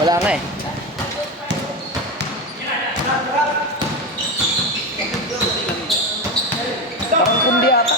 Wala nga eh. Parang kundi ata.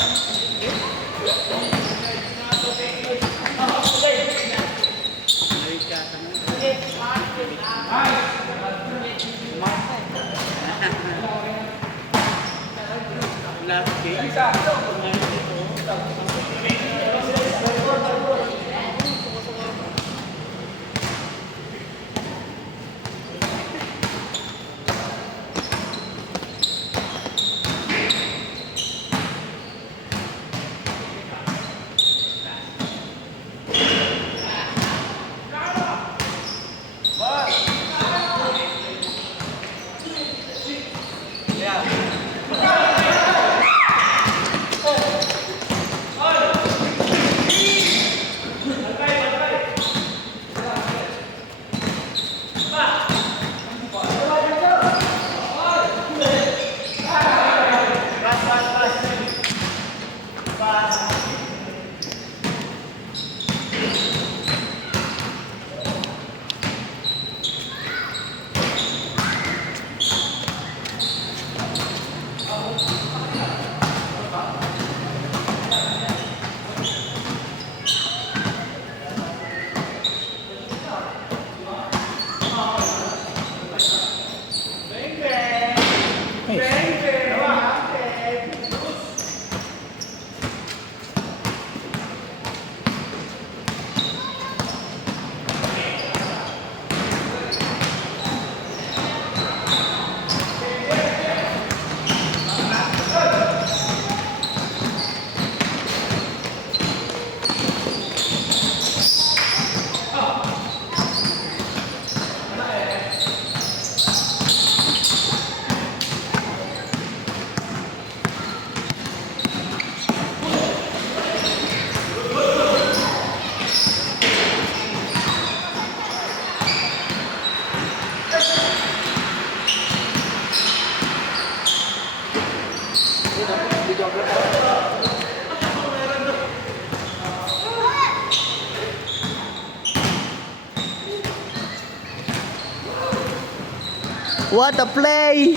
What a play!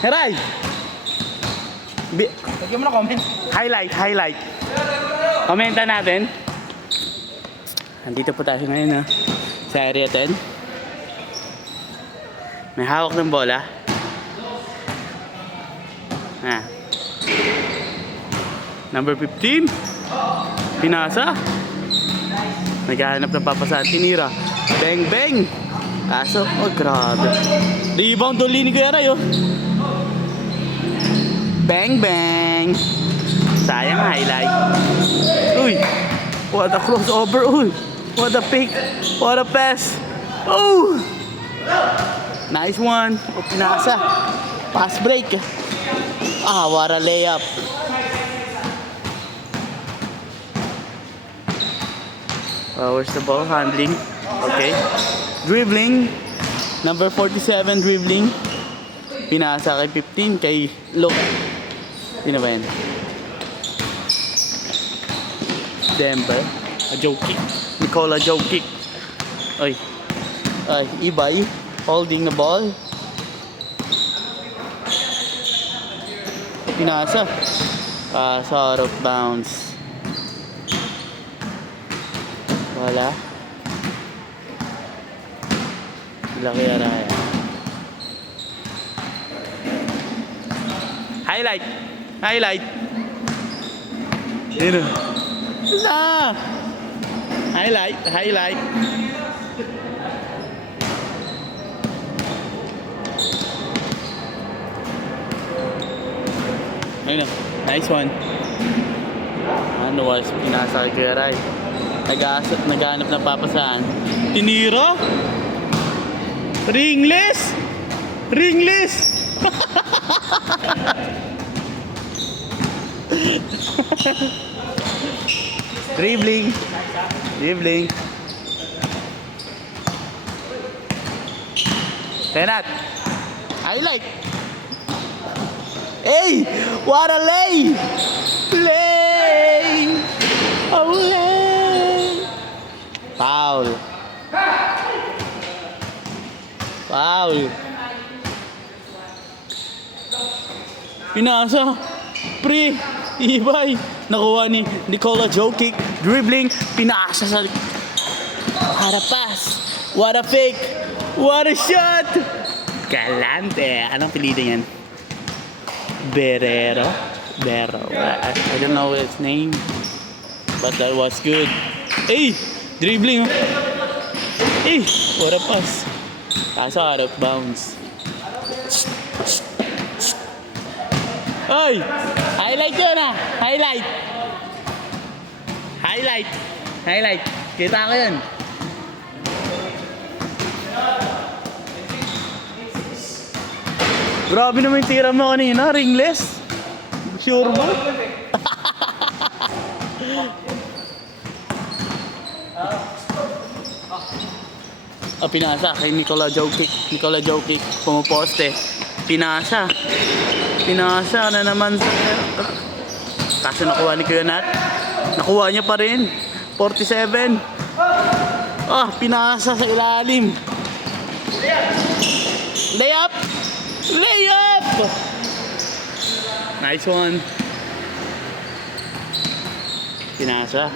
Heray! Lagyan mo na comment. Highlight. Komenta natin. Andito po tayo ngayon sa area 10. May hawak ng bola. Number 15. Pinasa. Naghahanap ng papasaan. Tinira. Bang. Kaso, grabe. Rebound ulit ni Kuya Ray, Bang. Sayang highlight. Uy. What a crossover. Uy. What a pick. What a pass. Oh. Nice one. Pinasa. Pass break. What a layup. Where's the ball handling? Okay. Dribbling. Number 47 dribbling. Pinasa kay 15 kay Luke. Sino ba yan? Denver. Jokic. Nikola Jokic. Ay, Ibay. Holding the ball. Pinasa. Pass out of bounds. Wala. Laki Araya. Highlight. Yun. Highlight. Ayun na. Nice one. Ano was pinasa kay Kuya Ray. Naghahanap ng papasaan. Tinira. Ringless. Dribbling. Renat. Highlight. Hey, what a lay! Foul. Pinasa. Ibay. Nakuha ni Nikola Jokic. Dribbling. Pinasa sa... What a pass. What a fake. What a shot. Galante. Anong pilitin yan? Berero. I don't know its name. But that was good. Hey! Dribbling. Hey! What a pass. Kaso out of bounds. Ay! Highlight yun Highlight. Kita ko yun. Grabe naman yung tira mo kanina. Ringless. Sure mo? Pinasa kay Nikola Jokic. Pumuposte. Pinasa na naman. Kaso nakuha ni Kuya Nat. Nakuha niya pa rin. 47. Pinasa sa ilalim. Layup. Nice one. Pinasa.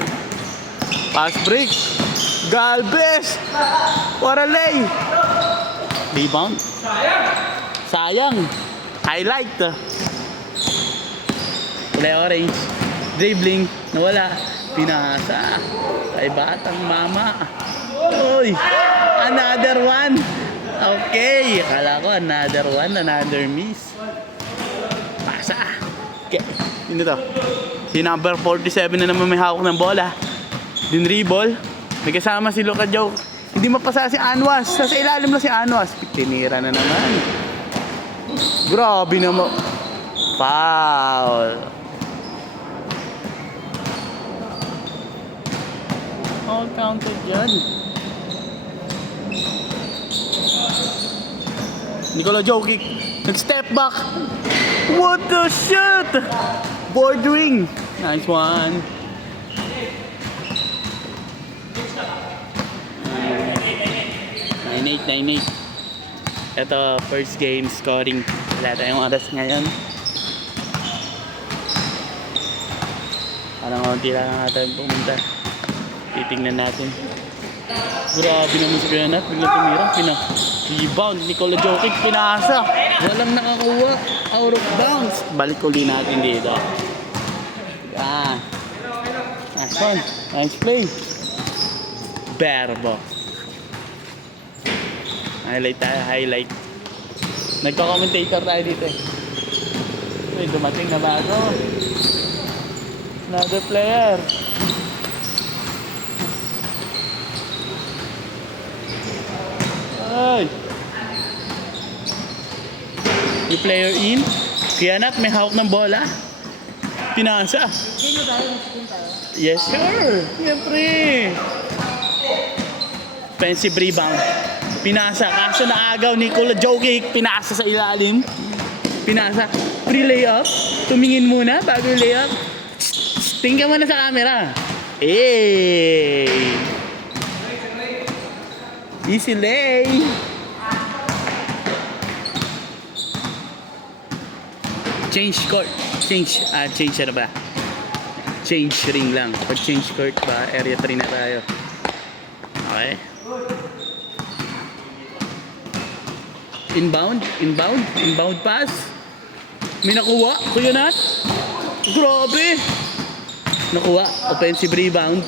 Pass break. Galvez. What a lay. Rebound. Sayang. Highlight. Kulay orange. Dribbling. Nawala. Pinasa. Ay batang mama. Uy. Another one. Okay. Akala ko another miss. Pasa. Okay. Yun to. Si number 47 na naman may hawak ng bola. Dinribble. May kasama si Luka Jokic. Hindi mapasa si Anwas. Sa ilalim na si Anwas. Tinira na naman. Grabe naman. Foul. All counted dyan. Nikola Jokic. Nag-step back. What the shit? Bordering. Nice one. 9-8. Ito, first game scoring. Wala tayong oras ngayon. Parang konti lang natin pumunta. Titingnan natin. Grabe naman si Pianat. Bigla tumira. Rebound. Nikola Jokic pinasa. Walang nakakuha. Out of bounds. Balik uli natin dito. Nice one. Nice play. Berbo. Highlight tayo. Highlight. Nagko-commentator tayo dito eh. Uy, dumating na bago. Another player. Ay! Yung player in. Pianat, may hawak ng bola. Pinasa. Yes, sir. Siyempre. Offensive rebound. Pinasa. Kaso naagaw Nikola Jokic. Pinasa sa ilalim. Pinasa. Pre-layup. Tumingin muna bago yung layup. Tingnan mo na sa camera. Hey! Easy lay. Change court. Change ano ba? Change ring lang. Pag change court ba, area 3 na tayo. Okay. Inbound pass. May nakuha. Kuya Nat. Grabe. Nakuha. Offensive rebound.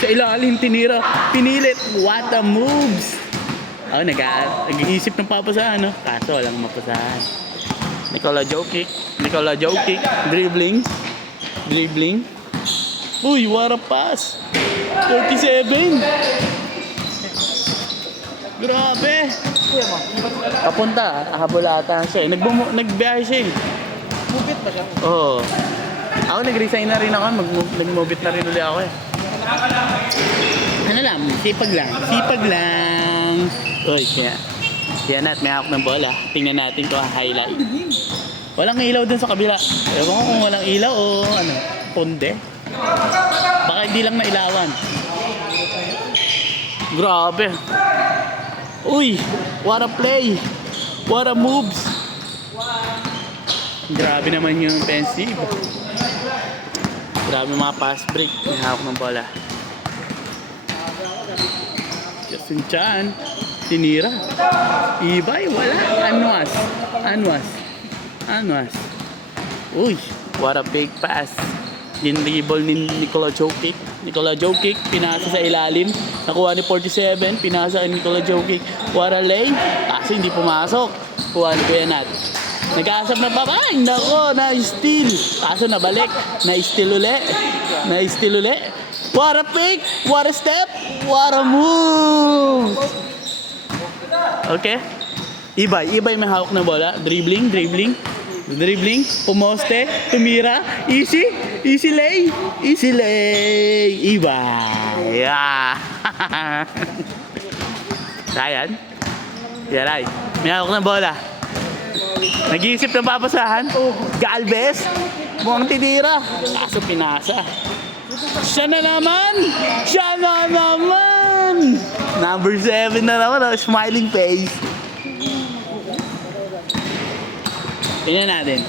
Sa ilalim tinira. Pinilit. What a moves. Oh, nag-iisip ng papasahan, no? Kaso walang mapasahan. Nikola Jokic. Dribbling. Uy, what a pass. 47. Grabe. Papunta. Habulata siya eh. Nagbiyahe siya eh. Mubit ba siya? Oo. Ako nag-resign na rin ako. Nag-mobit na rin ulit ako eh. Ano lang, sipag lang. Uy, kaya Nat, may hawak ng bola. Tingnan natin kung highlight. Walang ilaw dun sa kabila. Ewan ko kung walang ilaw o ano, ponde. Baka hindi lang nailawan. Grabe. Uy, what a play. What a moves. Grabe naman yung offensive. Grabe mga pass break. May hawak ng bola. Justin Chan. Tinira. Ibay, wala. Anwas. Uy, what a big pass. Din-dribble ni Nikola Jokic. Pinasa sa ilalim. Nakuha ni 47. Pinasa ni Nikola Jokic. What a lay. Kasi hindi pumasok. Kuha ni Kuya Nat. Nag-aasap na pa. Ay, nako, na-steal. Kaso nabalik. Na-steal uli. What a pick. What a step. What a move. Okay. Ibay may hawak na bola. Dribbling. Pumoste. Tumira. Easy lay. Ibay. Yeah. Ryan. Yaray. May hawak na bola. Nag-iisip ng papasahan. Galvez. Mukhang titira. Kaso pinasa. Siya na naman. Number 7 na naman. Smiling face. Tingnan natin.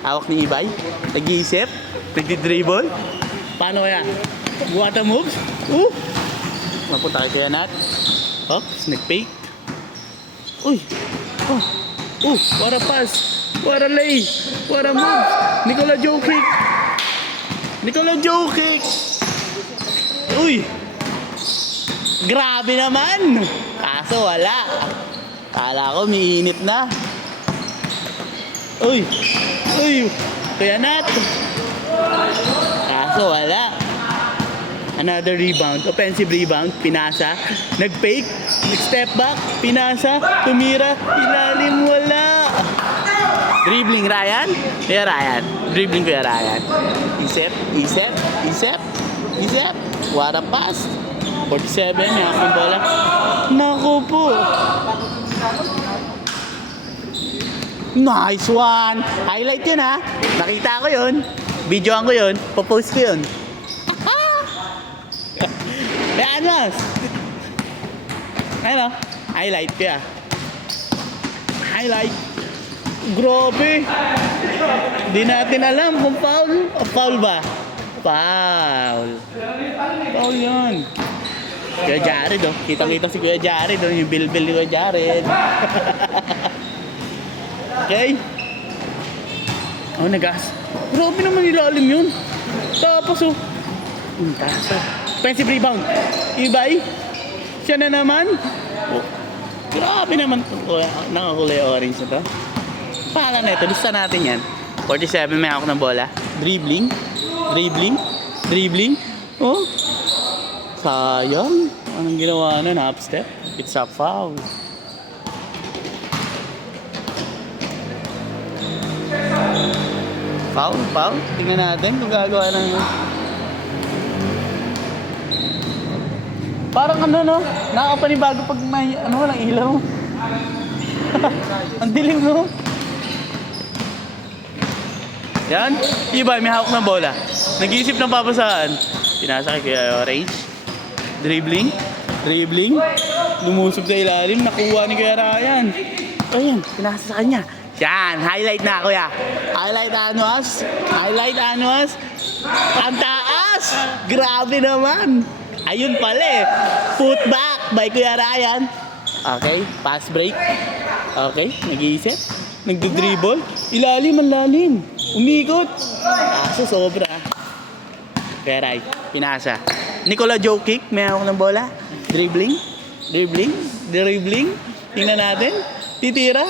Hawak ni Ibay. Nag-iisip. Nagdi-dribble. Paano kaya? What a move. Mapunta kay Kuya Nat. Nag-fake. Uy. What a pass. What a lay. What a move. Nikola Jokic. Uy. Grabe naman. Kaso wala. Kala ko umiinit na. Uy. Kuya Nat. Kaso wala. Another rebound. Offensive rebound. Pinasa. Nag-fake. Nag-step back. Pinasa. Tumira. Ilalim. Wala. Dribbling Ryan. Kuya Ryan. Isep. What a pass. 47. May akong bola. Naku po. Nice one! Highlight yun ha. Nakita ko yun. Videoan ko yun. Popost ko yun. Ayan mas. Ayun o. Highlight ko yan. Highlight. Grabe. Di natin alam kung foul. O foul ba? Foul. Foul yun. Kuya Jared oh. Kitang-kita si Kuya Jared oh. Yung bilbil ni Kuya Jared. Okay. Oh, nagas. Grabe naman ilalim yun. Tapos oh. Taas oh. Offensive rebound. Ibay. Siya na naman. Oh. Grabe naman. Nakakulay orange na to. Paala na ito. Lista natin yan. 47 may ako ng bola. Dribbling. Dribbling. Dribbling. Oh. Sayang. Anong ginawa nun? Half step. It's a foul. Foul? Foul? Tingnan natin kung gagawa ng... Parang ano no? Nakakapanibago pag may ano lang ilaw. Ang dilim no? Yan. Iba, may hawak ng bola. Nag-iisip ng papasaan. Pinasa kay Kuya Orange. Dribbling. Dribbling. Lumusog sa ilalim. Nakuha ni Kuya Ryan. Ayun, pinasa sa kanya. Yan. Highlight na Kuya. Highlight Anwas. Highlight Anwas. Ang taas! Grabe naman. Ayun pala eh. Put back by Kuya Ryan. Okay. Pass break. Okay. Nag-iisip. Nagdo-dribble. Ilalim ang lalim. Umikot. Kaso sobra. Kuya Ray. Pinasa. Nikola Jokic, may hawak ng bola. Dribbling. Dribbling. Dribbling. Tingnan natin. Titira.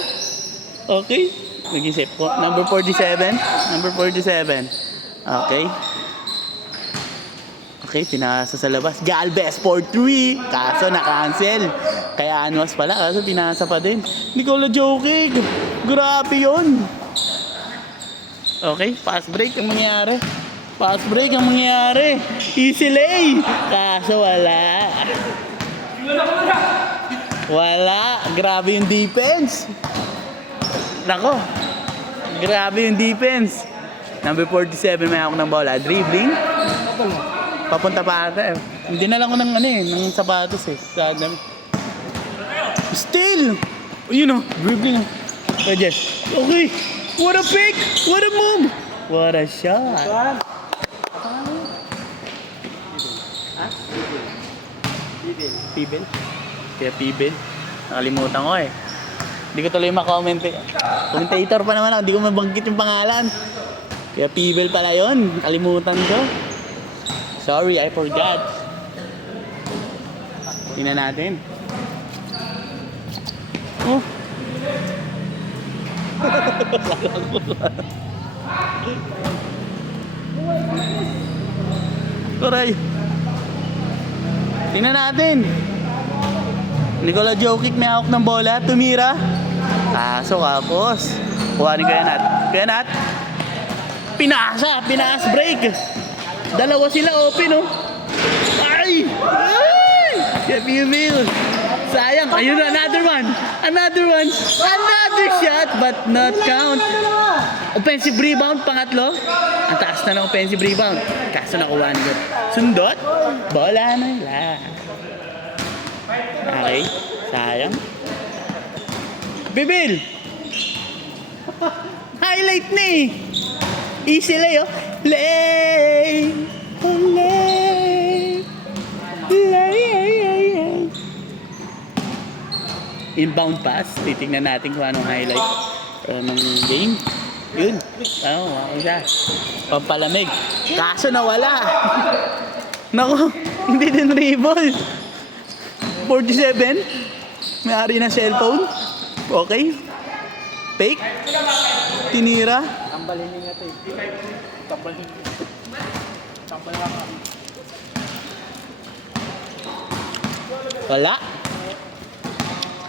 Okay. Nag-isip po. Number 47. Number 47. Okay. Okay, pinasa sa labas. Galvez for 3. Kaso na-cancel. Kaya Anwas pala. Kaso pinasa pa din. Nikola Jokic. Grabe yun. Okay, pass break ang mangyayari. Pass break ang mangyayari. Easy lay. Kaso wala. Wala. Grabe yung defense. Nako. Grabe yung defense. Number 47 may ako ng bola. Dribbling. Papunta pa ata eh. Hindi na lang ko ng ano eh. Ng sapatos eh. Sadam. Still. Yun o. Dribbling o. Okay. What a pick! What a move! What a shot! Pibel? Kaya Pibel? Nakalimutan ko eh. Hindi ko tuloy makomment eh. Commentator pa naman ako, hindi ko mabanggit yung pangalan. Kaya Pibel pala yun. Nakalimutan ko. Sorry, I forgot. Tingnan natin. Oh. Aray. Tingnan natin. Nikola Jokic may hawak ng bola. Tumira. Kaso kapos. Kuha ni Kuya Nat. Kuya Nat. Pinasa. Pinas break. Dalawa sila open oh. Ay! Ay! Chef Emil. Sayang. Ayun na. Another one. Another one. Another shot but not count. Offensive rebound. Pangatlo. Ang taas na ng offensive rebound. Kaso nakuha niyo. Sundot. Bola na nila. Okay. Sayang. Bibil. Highlight na eh. Easy lay oh. Lay. Lay. Lay. Inbound pass. Titignan natin kung anong highlight ng game. Yun. Oo, ako siya. Pampalamig. Kaso nawala. Naku, hindi din dribble. 47. May-ari ng cellphone. Okay. Fake. Tinira. Tambalin niya ito eh. Tambalin. Tambalin ka. Wala.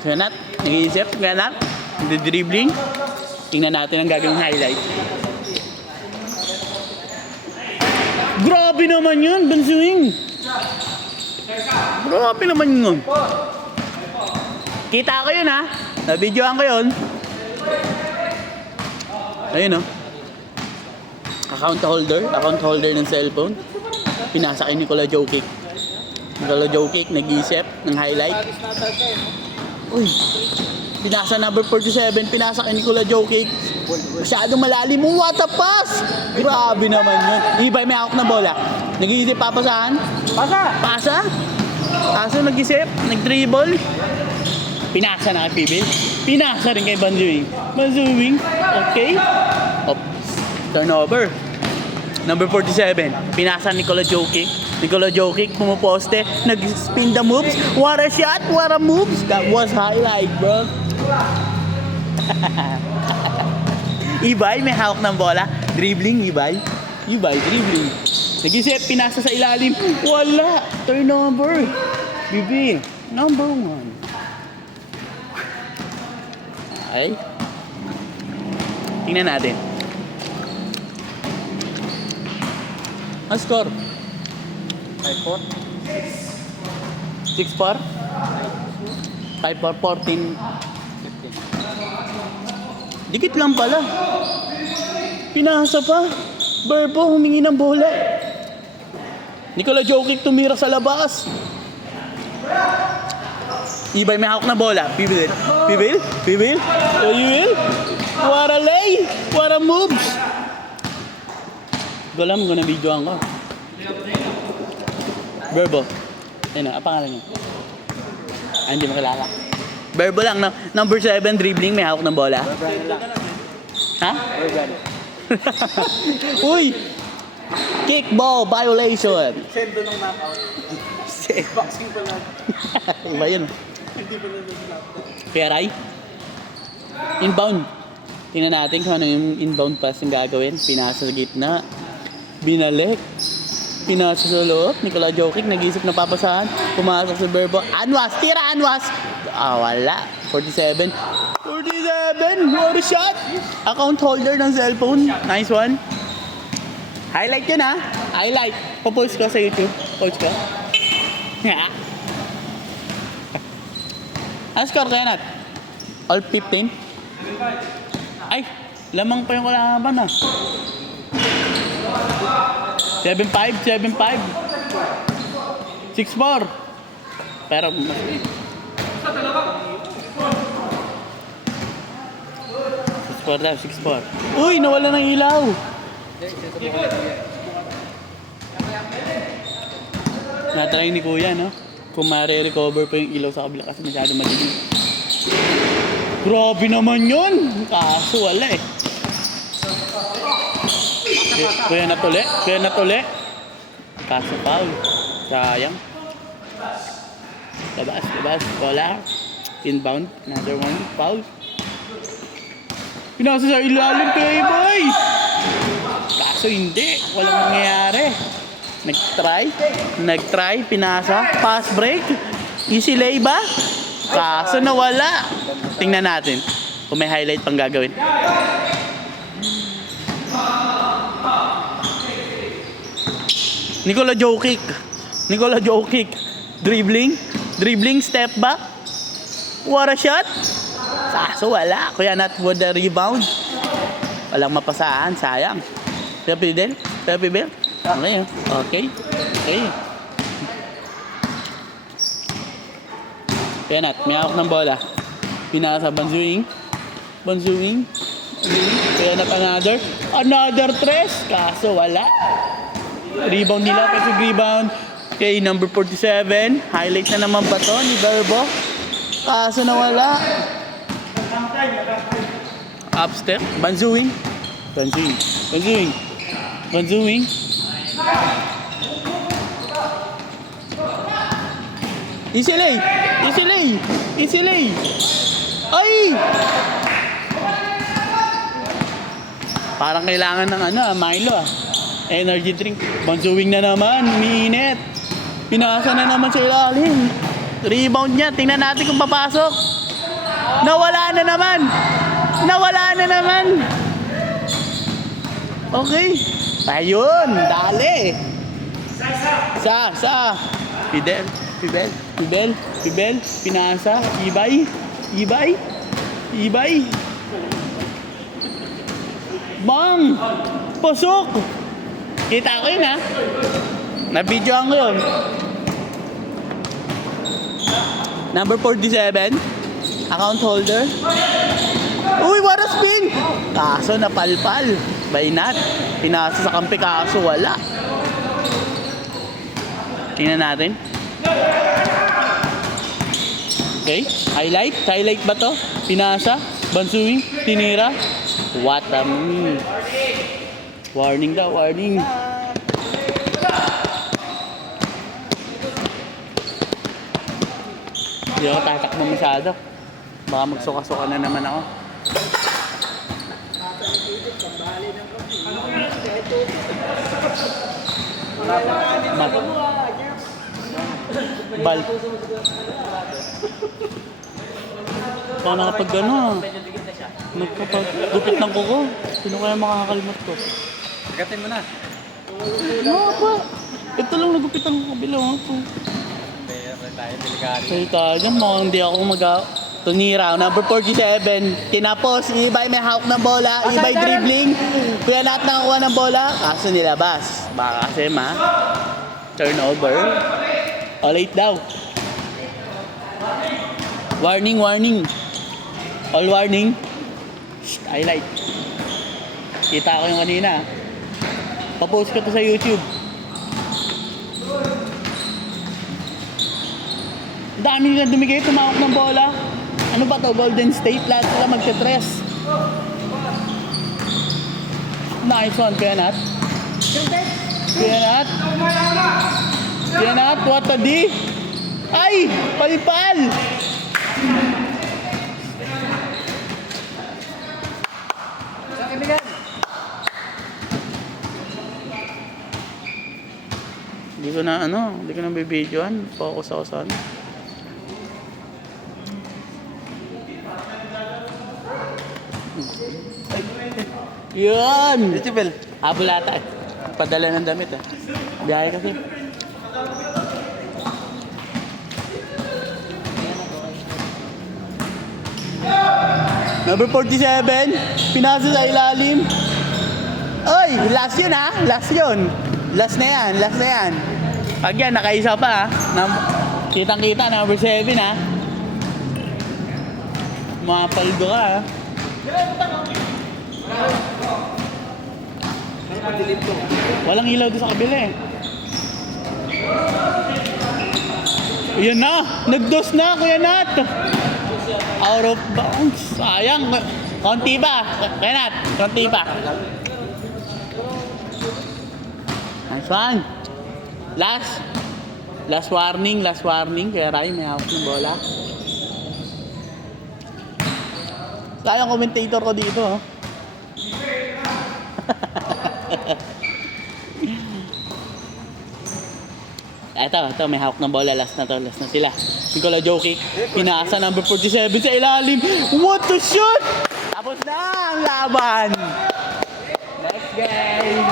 Ganat. Nag-iisip. Ganat. Dribbling. Tingnan natin ang gagawing highlight. Grabe naman yun, Bensuing. Grabe naman yun. Kita ko yun ha. Nabidyoan ko yun. Ayun oh. Account holder ng cellphone. Pinasa kay Nicola Jokic. Nicola Jokic nag-iisip ng highlight. Uy. Pinasa number 47, pinasa kay Nicola Jokic. Masyadong malalim. What a pass! Grabe naman yun. Ibay may hawak na bola. Nag-iisip papasahan. Pasa? Kaso nag-isip, nag-dribble. Pinasa na kay Pibil. Pinasa rin kay Banzuing. Okay. Oh, turnover. Number 47. Pinasa Nicola Jokic. Nicola Jokic pumuposte. Nag-spin the moves. What a shot! What a moves! That was highlight, bro. Ibay, may hawak ng bola. Dribbling, Ibay. Dribbling. Nag-isip, pinasa sa ilalim. Wala! Turnover. Bibi, number 1. Ay. Tingnan natin. Ang score? 5-4. 6-4? 5-4, 14. Dikit lang pala. Pinasa pa. Verbo, humingi ng bola. Nicola Jokic tumira sa labas. Ibay may hawak na bola. Pibil. What a lay. What a moves. Galam ko na videoan ko. Verbo. Ayun na, pangalan niya. Hindi mo kilala. Verbo lang. Number 7, dribbling, may hawak ng bola. Ha? Uy! Kickball violation. Sendo ng knockout. Boxing pa lang. Iba yun. Hindi pa lang nag-laptop. Peray. Inbound. Tingnan natin kung ano yung inbound pass yung gagawin. Pinasa sa gitna. Binalik. Pinasa sa loob. Nicola Jokic nag-isip na papasahan. Pumasok si Verbo. Anwas! Tira Anwas! Wala. 47. What a shot! Account holder ng cellphone. Nice one. Highlight yun ha. Highlight. Papost ko sa YouTube. Post ko. Ano score kaya nat? All 15? Ay, lamang pa yung kalaban ah. 7-5. 6-4. Pero 6-4 daw, 6-4. Uy, nawala ng ilaw. Natry ni Kuya, no? Kung ma-recover pa yung ilaw sa kabila kasi masyado madilim. Grabe naman yun! Kaso wala eh. Kuya natuli. Kaso foul. Sayang. Labas. Wala. Inbound. Another one. Foul. Pinasa sa ilalim kay boy! Kaso hindi. Walang nangyayari. Nag-try, pinasa, pass break, easy lay ba? Kaso nawala. Tingnan natin kung may highlight pang gagawin. Nicola Jokic, dribbling, step back. What a shot. Kaso wala. Kuya Nat with the rebound. Walang mapasahan, sayang. Pepe Bell. Okay. Kaya Nat, may hawak ng bola. Pinasa Banzuing. Kaya Nat another tres. Kaso wala. Rebound nila, kasi rebound. Okay, number 47. Highlight na naman ba to ni Verbo? Kaso nawala. Upstep. Banzuing. Easy lay. Ay! Parang kailangan ng Milo ah. Energy drink. Banzuing na naman. Umiinit. Pinasa na naman sa ilalim. Rebound niya. Tingnan natin kung papasok. Nawala na naman. Okay. Ayun. Dali. Sa. Pibel. Pinasa. Ibay. Pasok! Kita ko yun ha. Na-videoan ko yun. Number 47. Account holder. Uy, what a spin! Kaso napalpal. By Nat. Pinasa sa kampi kaso wala. Tingnan natin. Okay. Highlight. Highlight ba to? Pinasa. Bansuing. Tinira. What a move. Warning daw. Warning. Hindi ako tatakbo masyado. Baka magsuka-suka na naman ako. Bal. Baka nakapag gano'n. Nagkapag-gupit ng kuko. Sino kaya makakalimot ko? Agatin mo na. Ano pa? Ito lang nagupit ang kabilang ito. Pero tayo, delikado. Kaya tayo dyan, mukhang hindi ako tunira. Number 47. Tinapos, Ibay may hawak ng bola. Ibay dribbling. Kuya lahat nakakuha ng bola. Kaso nilabas. Baka kasi turnover. O late daw. Warning, warning. All warning. Shh, highlight. Kita ko yung kanina. Papost ko to sa YouTube. Dami nilang dumigay, tumawak ng bola. Ano ba to? Golden State, lahat sila magte-tres. Nice one, Kuya Nat. Kuya Nat. Kuya Nat, what a D. Ay! Palipal! Hindi ko na hindi ko na bibidyoan. Focus ako sa ano. Yun! Decibel. Habol ata eh. Padala ng damit eh. Biyahe kasi. Number 47. Pinasa sa ilalim. Oy! Last yun ha? Last yun. Last na yan. Last na yan. Pag yan, nakaisa pa ha. Kitang-kita, number 7 ha. Mapaldo ka ha. Walang ilaw doon sa kabila eh. Yan na! Nag-dos na, Kuya Nat! Out of bounds. Sayang. Konti ba? Kuya Nat, konti pa. Nice one. Last warning, last warning. Kaya Ray, may hawak ng bola. Sayang commentator ko dito. Oh. Ito, may hawak ng bola. Last na sila. Nicola Jokic. Pinasa number 47 sa ilalim. What a shot! Tapos na ang laban. Next game.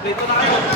Dito na kayo.